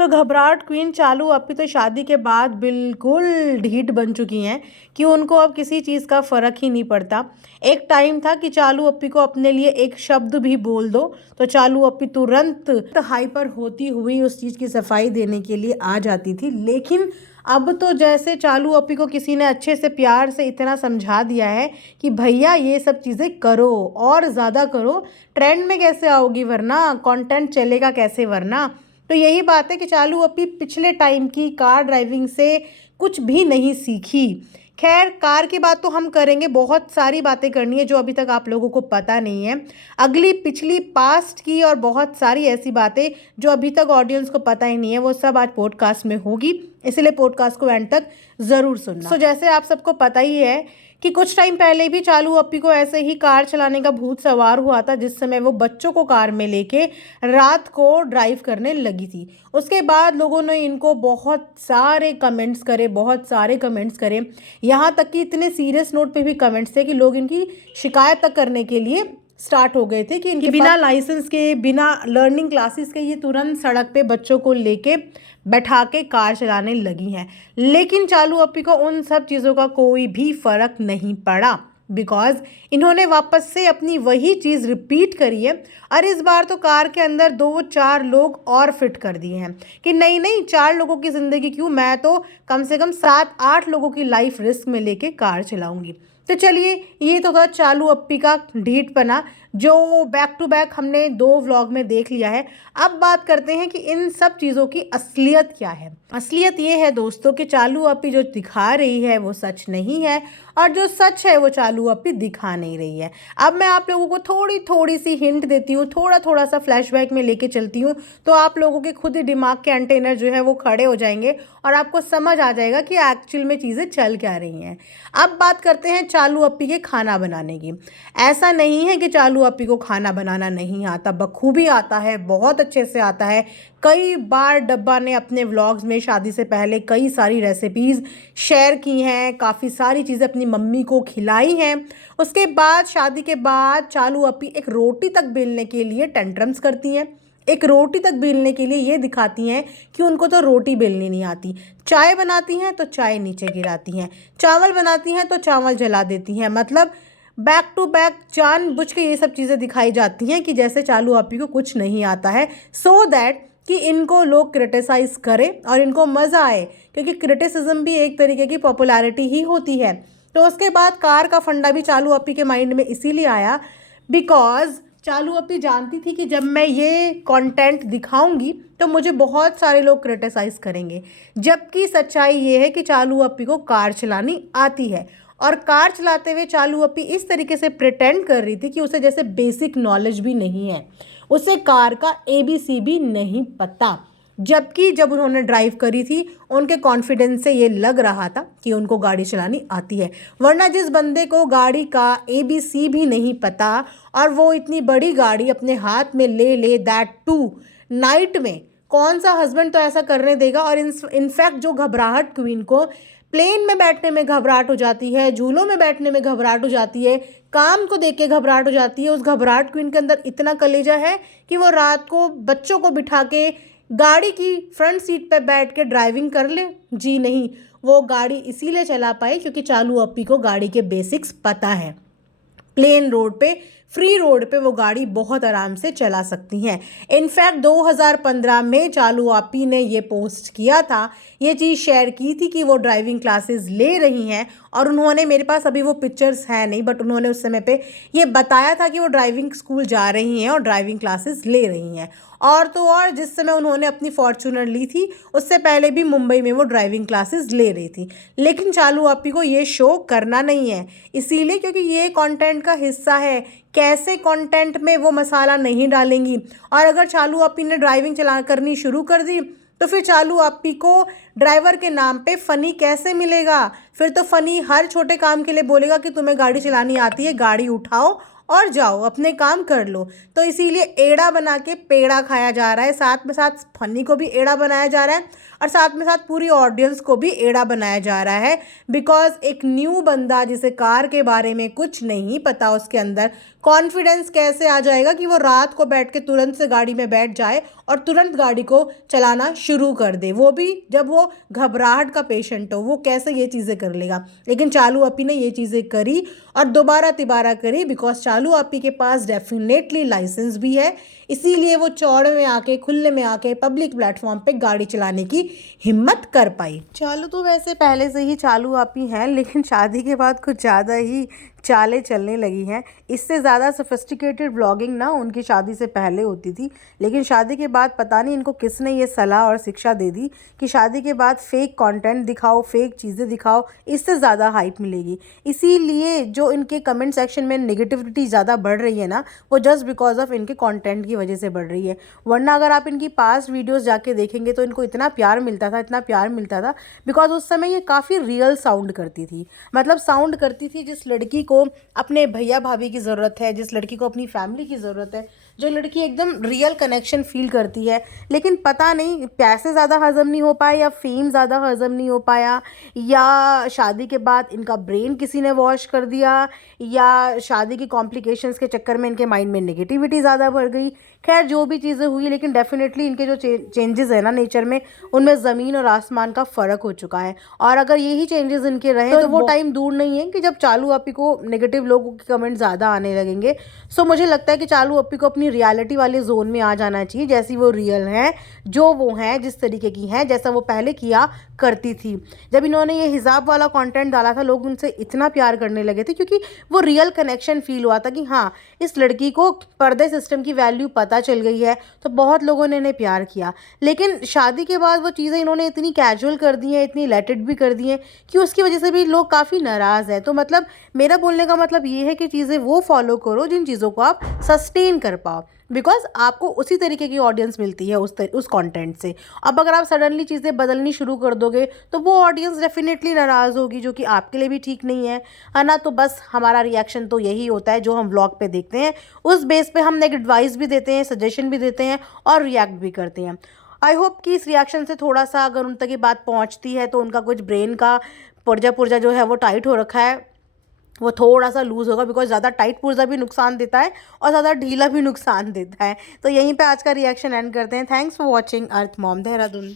घबराहट क्वीन चालू अपी तो शादी के बाद बिल्कुल ढीठ बन चुकी हैं कि उनको अब किसी चीज़ का फ़र्क ही नहीं पड़ता। एक टाइम था कि चालू अपी को अपने लिए एक शब्द भी बोल दो तो चालू अपी तुरंत हाइपर होती हुई उस चीज़ की सफाई देने के लिए आ जाती थी। लेकिन अब तो जैसे चालू अपी को किसी ने अच्छे से प्यार से इतना समझा दिया है कि भैया ये सब चीज़ें करो और ज़्यादा करो, ट्रेंड में कैसे आओगी वरना कंटेंट चलेगा कैसे वरना। तो यही बात है कि चालू अपी पिछले टाइम की कार ड्राइविंग से कुछ भी नहीं सीखी। खैर, कार की बात तो हम करेंगे, बहुत सारी बातें करनी है जो अभी तक आप लोगों को पता नहीं है, अगली पिछली पास्ट की और बहुत सारी ऐसी बातें जो अभी तक ऑडियंस को पता ही नहीं है, वो सब आज पॉडकास्ट में होगी। इसलिए पॉडकास्ट को एंड तक ज़रूर सुनना। जैसे आप सबको पता ही है कि कुछ टाइम पहले भी चालू अपी को ऐसे ही कार चलाने का भूत सवार हुआ था, जिस समय वो बच्चों को कार में लेके रात को ड्राइव करने लगी थी। उसके बाद लोगों ने इनको बहुत सारे कमेंट्स करे, यहाँ तक कि इतने सीरियस नोट पे भी कमेंट्स थे कि लोग इनकी शिकायत तक करने के लिए स्टार्ट हो गए थे कि इनके बिना लाइसेंस के, बिना लर्निंग क्लासेस के ये तुरंत सड़क पे बच्चों को लेके बैठा के कार चलाने लगी हैं। लेकिन चालू अपी को उन सब चीज़ों का कोई भी फ़र्क नहीं पड़ा, बिकॉज इन्होंने वापस से अपनी वही चीज़ रिपीट करी है। और इस बार तो कार के अंदर 2-4 लोग और फिट कर दिए हैं कि नहीं नहीं, 4 लोगों की ज़िंदगी क्यों, मैं तो कम से कम 7-8 लोगों की लाइफ रिस्क में लेके कार चलाऊंगी। तो चलिए, ये तो था चालू अपी का ढीठपना जो बैक टू बैक हमने 2 व्लॉग में देख लिया है। अब बात करते हैं कि इन सब चीज़ों की असलियत क्या है। असलियत ये है दोस्तों कि चालू अपी जो दिखा रही है वो सच नहीं है, और जो सच है वो चालू अपी दिखा नहीं रही है। अब मैं आप लोगों को थोड़ी थोड़ी सी हिंट देती हूँ, थोड़ा थोड़ा सा फ्लैशबैक में लेके चलती हूँ, तो आप लोगों के खुद ही दिमाग के एंटेनर जो है वो खड़े हो जाएंगे और आपको समझ आ जाएगा कि एक्चुअल में चीज़ें चल क्या रही हैं। अब बात करते हैं चालू अपी के खाना बनाने की। ऐसा नहीं है कि चालू अपी को खाना बनाना नहीं आता, बखूबी आता है, बहुत अच्छे से आता है। कई बार डब्बा ने अपने व्लॉग्स में शादी से पहले कई सारी रेसिपीज़ शेयर की हैं, काफ़ी सारी चीज़ें अपनी मम्मी को खिलाई हैं। उसके बाद शादी के बाद चालू अपी एक रोटी तक बेलने के लिए टेंट्रम्स करती हैं, एक रोटी तक बेलने के लिए ये दिखाती हैं कि उनको तो रोटी बेलनी नहीं आती। चाय बनाती हैं तो चाय नीचे गिराती हैं, चावल बनाती हैं तो चावल जला देती हैं। मतलब बैक टू बैक जानबूझ के ये सब चीज़ें दिखाई जाती हैं कि जैसे चालू अपी को कुछ नहीं आता है, सो दैट कि इनको लोग क्रिटिसाइज़ करें और इनको मज़ा आए, क्योंकि क्रिटिसिज्म भी एक तरीके की पॉपुलैरिटी ही होती है। तो उसके बाद कार का फंडा भी चालू अपी के माइंड में इसीलिए आया बिकॉज चालू अपी जानती थी कि जब मैं ये कंटेंट दिखाऊंगी तो मुझे बहुत सारे लोग क्रिटिसाइज़ करेंगे, जबकि सच्चाई ये है कि चालू अपी को कार चलानी आती है। और कार चलाते हुए चालू अपी इस तरीके से प्रिटेंड कर रही थी कि उसे जैसे बेसिक नॉलेज भी नहीं है, उसे कार का ABC भी नहीं पता। जबकि जब उन्होंने ड्राइव करी थी उनके कॉन्फिडेंस से ये लग रहा था कि उनको गाड़ी चलानी आती है, वरना जिस बंदे को गाड़ी का ABC भी नहीं पता और वो इतनी बड़ी गाड़ी अपने हाथ में ले दैट टू नाइट में, कौन सा हस्बैंड तो ऐसा करने देगा। और इनफैक्ट जो घबराहट क्वीन को प्लेन में बैठने में घबराहट हो जाती है, झूलों में बैठने में घबराहट हो जाती है, काम को देख के घबराहट हो जाती है, उस घबराहट क्वीन के अंदर इतना कलेजा है कि वो रात को बच्चों को बिठा के गाड़ी की फ्रंट सीट पर बैठ के ड्राइविंग कर ले। जी नहीं, वो गाड़ी इसीलिए चला पाए क्योंकि चालू अपी को गाड़ी के बेसिक्स पता है। प्लेन रोड पे, फ्री रोड पे वो गाड़ी बहुत आराम से चला सकती हैं। इनफैक्ट 2015 में चालू अपी ने ये पोस्ट किया था, ये चीज़ शेयर की थी कि वो ड्राइविंग क्लासेस ले रही हैं, और उन्होंने, मेरे पास अभी वो पिक्चर्स हैं नहीं, बट उन्होंने उस समय पे ये बताया था कि वो ड्राइविंग स्कूल जा रही हैं और ड्राइविंग क्लासेस ले रही हैं। और तो और जिस समय उन्होंने अपनी फॉर्च्यूनर ली थी उससे पहले भी मुंबई में वो ड्राइविंग क्लासेस ले रही थी। लेकिन चालू अपी को ये शो करना नहीं है, इसीलिए क्योंकि ये कंटेंट का हिस्सा है। कैसे कंटेंट में वो मसाला नहीं डालेंगी, और अगर चालू अपी ने ड्राइविंग चला करनी शुरू कर दी तो फिर चालू अपी को ड्राइवर के नाम पे फ़नी कैसे मिलेगा। फिर तो फ़नी हर छोटे काम के लिए बोलेगा कि तुम्हें गाड़ी चलानी आती है, गाड़ी उठाओ और जाओ अपने काम कर लो। तो इसीलिए एड़ा बना के पेड़ा खाया जा रहा है, साथ में साथ फनी को भी एड़ा बनाया जा रहा है और साथ में साथ पूरी ऑडियंस को भी एड़ा बनाया जा रहा है। बिकॉज एक न्यू बंदा जिसे कार के बारे में कुछ नहीं पता, उसके अंदर कॉन्फिडेंस कैसे आ जाएगा कि वो रात को बैठ के तुरंत से गाड़ी में बैठ जाए और तुरंत गाड़ी को चलाना शुरू कर दे, वो भी जब वो घबराहट का पेशेंट हो। वो कैसे ये चीज़ें कर लेगा? लेकिन चालू अपी ने ये चीज़ें करी और दोबारा तिबारा करी, बिकॉज चालू अपी के पास डेफिनेटली लाइसेंस भी है। इसीलिए वो चौड़े में आके, खुले में आके, पब्लिक प्लेटफॉर्म पे गाड़ी चलाने की हिम्मत कर पाई। चालू तो वैसे पहले से ही चालू अपी हैं, लेकिन शादी के बाद कुछ ज़्यादा ही चालें चलने लगी हैं। इससे ज़्यादा सोफिस्टिकेटेड व्लॉगिंग ना उनकी शादी से पहले होती थी, लेकिन शादी के बाद पता नहीं इनको किसने ये सलाह और शिक्षा दे दी कि शादी के बाद फेक कंटेंट दिखाओ, फेक चीज़ें दिखाओ, इससे ज़्यादा हाइप मिलेगी। इसीलिए जो इनके कमेंट सेक्शन में नेगेटिविटी ज़्यादा बढ़ रही है ना, वो जस्ट बिकॉज ऑफ इनके कंटेंट की वजह से बढ़ रही है। वरना अगर आप इनकी पास्ट वीडियोज़ जाके देखेंगे तो इनको इतना प्यार मिलता था, इतना प्यार मिलता था, बिकॉज उस समय ये काफ़ी रियल साउंड करती थी। मतलब साउंड करती थी जिस लड़की को अपने भैया भाभी की ज़रूरत है, जिस लड़की को अपनी फैमिली की ज़रूरत है, जो लड़की एकदम रियल कनेक्शन फील करती है। लेकिन पता नहीं पैसे ज़्यादा हज़म नहीं हो पाए, या फेम ज़्यादा हज़म नहीं हो पाया, या शादी के बाद इनका ब्रेन किसी ने वॉश कर दिया, या शादी की कॉम्प्लिकेशंस के चक्कर में इनके माइंड में नेगेटिविटी ज़्यादा बढ़ गई। खैर जो भी चीज़ें हुई, लेकिन डेफिनेटली इनके जो चेंजेस है ना नेचर में, उनमें ज़मीन और आसमान का फ़र्क हो चुका है। और अगर यही चेंजेस इनके रहे तो वो टाइम दूर नहीं है कि जब चालू अपी को नेगेटिव लोगों के कमेंट ज़्यादा आने लगेंगे। सो मुझे लगता है कि चालू अपी को अपनी रियलिटी वाले जोन में आ जाना चाहिए, जैसी वो रियल हैं, जो वो हैं, जिस तरीके की हैं, जैसा वो पहले किया करती थी। जब इन्होंने ये हिजाब वाला कंटेंट डाला था, लोग उनसे इतना प्यार करने लगे थे, क्योंकि वो रियल कनेक्शन फील हुआ था कि हाँ, इस लड़की को पर्दे सिस्टम की वैल्यू पता चल गई है, तो बहुत लोगों ने इन्हें प्यार किया। लेकिन शादी के बाद वो चीज़ें इन्होंने इतनी कैजुअल कर दी हैं, इतनी लेट इट भी कर दी हैं, कि उसकी वजह से भी लोग काफ़ी नाराज़ हैं। तो मतलब मेरा बोलने का मतलब ये है कि चीज़ें वो फॉलो करो जिन चीज़ों को आप सस्टेन कर पाओ, बिकॉज आपको उसी तरीके की ऑडियंस मिलती है उस कंटेंट से। अब अगर आप सडनली चीज़ें बदलनी शुरू कर दोगे तो वो ऑडियंस डेफिनेटली नाराज़ होगी, जो कि आपके लिए भी ठीक नहीं है ना। तो बस हमारा रिएक्शन तो यही होता है, जो हम व्लॉग पे देखते हैं उस बेस पे हम एक एडवाइस भी देते हैं, सजेशन भी देते हैं और रिएक्ट भी करते हैं। आई होप कि इस रिएक्शन से थोड़ा सा अगर उन तक ये बात पहुंचती है तो उनका कुछ ब्रेन का पुर्जा जो है वो टाइट हो रखा है, वो थोड़ा सा लूज़ होगा, बिकॉज ज़्यादा टाइट पुर्जा भी नुकसान देता है और ज़्यादा ढीला भी नुकसान देता है। तो यहीं पे आज का रिएक्शन एंड करते हैं। Thanks for watching earth mom Dehradun.